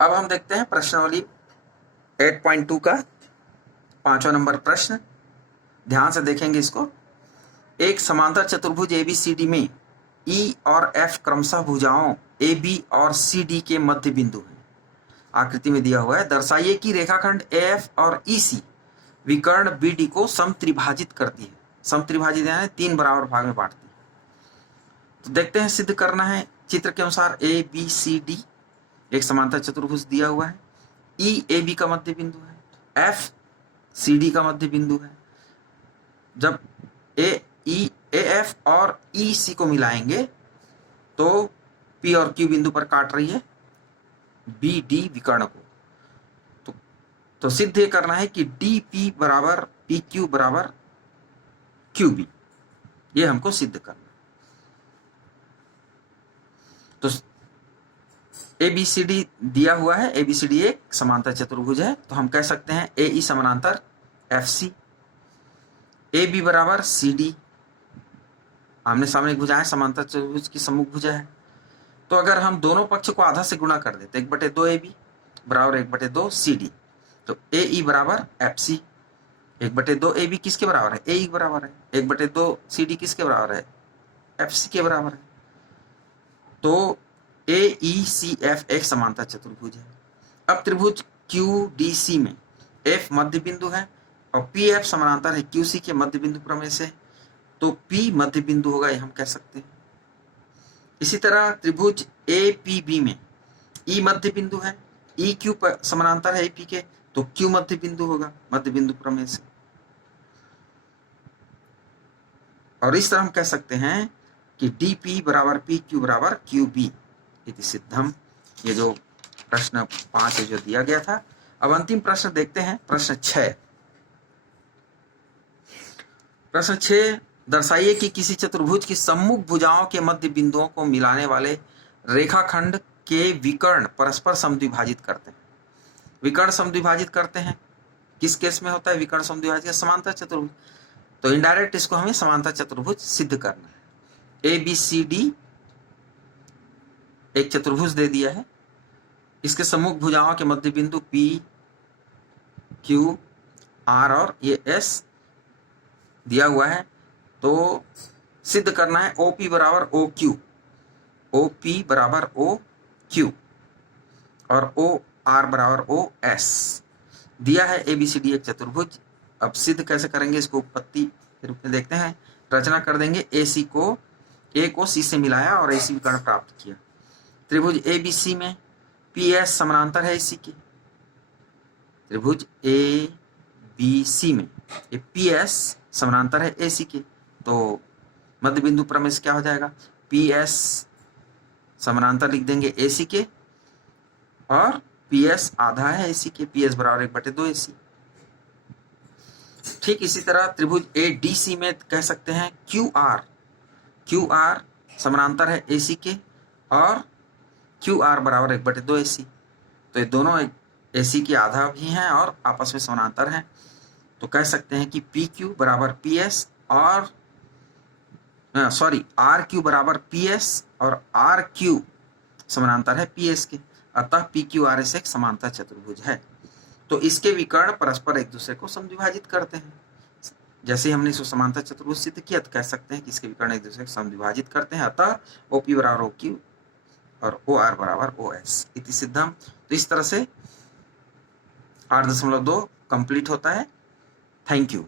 अब हम देखते हैं प्रश्नावली 8.2 का 5वां नंबर प्रश्न। ध्यान से देखेंगे इसको। एक समांतर चतुर्भुज एबीसीडी में ई और एफ क्रमशः भुजाओं ए बी और सी डी के मध्य बिंदु है। आकृति में दिया हुआ है। दर्शाइए कि रेखाखंड एफ और ई सी विकर्ण बी डी को समत्रिभाजित करती है। समत्रिभाजित यानी 3 बराबर भाग में बांटती है। तो देखते हैं, सिद्ध करना है। चित्र के अनुसार ए बी सी डी एक समांतर चतुर्भुज दिया हुआ है। ई ए बी का मध्य बिंदु है, एफ सी डी का मध्य बिंदु है। जब ए एफ और ई सी को मिलाएंगे तो पी और क्यू बिंदु पर काट रही है बी डी विकर्ण को। तो सिद्ध ये करना है कि डी पी बराबर पी क्यू बराबर क्यू बी, ये हमको सिद्ध करना है। तो ए बी सी डी दिया हुआ है। ए बी सी डी एक समांतर चतुर्भुज है, तो हम कह सकते हैं ए ई समानांतर एफ सी, ए बी बराबर सी डी। आमने सामने एक भुजा है, समांतर चतुर्भुज की सम्मुख भुजा है। तो अगर हम दोनों पक्ष को आधा से गुणा कर देते 1/2 ए बी बराबर 1/2 सी डी, तो ए ई बराबर एफ सी। 1/2 ए बी किसके बराबर है? ए ई बराबर है। 1/2 सी डी किसके बराबर है? एफ सी के बराबर है। तो ए ई सी एफ एक समांतर चतुर्भुज है। अब त्रिभुज क्यू डी सी में एफ मध्य बिंदु है और पी एफ समानांतर है क्यू सी के मध्य बिंदु प्रमेय से, तो पी मध्य बिंदु होगा, ये हम कह सकते हैं। इसी तरह त्रिभुज ए पी बी में ई मध्य बिंदु है, ई क्यू समानांतर है ए पी के, तो क्यू मध्य बिंदु होगा मध्य बिंदु प्रमेय से। और इस तरह हम कह सकते हैं कि डी पी बराबर पी क्यू बराबर क्यू बी इति सिद्धम। ये जो प्रश्न 5 जो दिया गया था। अब अंतिम प्रश्न देखते हैं, प्रश्न 6। प्रश्न 6, दर्शाइए कि किसी चतुर्भुज की सम्मुख भुजाओं के मध्य बिंदुओं को मिलाने वाले रेखाखंड के विकर्ण परस्पर समद्विभाजित करते हैं। विकर्ण समद्विभाजित करते हैं, किस केस में होता है विकर्ण समद्विभाजित? समांतर चतुर्भुज। तो इनडायरेक्ट इसको हमें समांतर चतुर्भुज सिद्ध करना है। ए बी सी डी एक चतुर्भुज दे दिया है, इसके सम्मुख भुजाओं के मध्य बिंदु पी क्यू आर और ये एस दिया हुआ है। तो सिद्ध करना है ओ पी बराबर ओ क्यू, ओ पी बराबर ओ क्यू और ओ आर बराबर ओ एस दिया है। ए बी सी डी एक चतुर्भुज। अब सिद्ध कैसे करेंगे इसको? उत्पत्ति के रूप में देखते हैं। रचना कर देंगे। ए को सी से मिलाया और ए सी विकर्ण प्राप्त किया। त्रिभुज ए बी सी में पी एस समानांतर है इसी के। त्रिभुज ए बी सी में ये पी एस समानांतर है ए सी के, तो मध्य बिंदु प्रमेय से क्या हो जाएगा? पी एस समानांतर लिख देंगे ए सी के और पी एस आधा है ए सी के, पी एस बराबर 1/2 ए सी। ठीक इसी तरह त्रिभुज ए डी सी में कह सकते हैं क्यू आर समानांतर है ए सी के और क्यू आर बराबर 1/2 ए सी। तो ये दोनों ए सी की आधा भी हैं और आपस में समानांतर हैं। तो कह सकते हैं कि पी क्यू बराबर पी एस और आर क्यू बराबर पी एस और आर क्यू समानांतर है पी एस के। अतः पी क्यू आर एस एक समांतर चतुर्भुज है। तो इसके विकर्ण परस्पर एक दूसरे को समद्विभाजित करते हैं। जैसे हमने इसको समांतर चतुर्भुज सिद्ध किया, तो कह सकते हैं कि इसके विकर्ण एक दूसरे को समद्विभाजित करते हैं। अतः ओ पी बराबर ओ क्यू और ओ आर बराबर ओ एस इति सिद्धम। तो इस तरह से 8.2 कंप्लीट होता है। Thank you.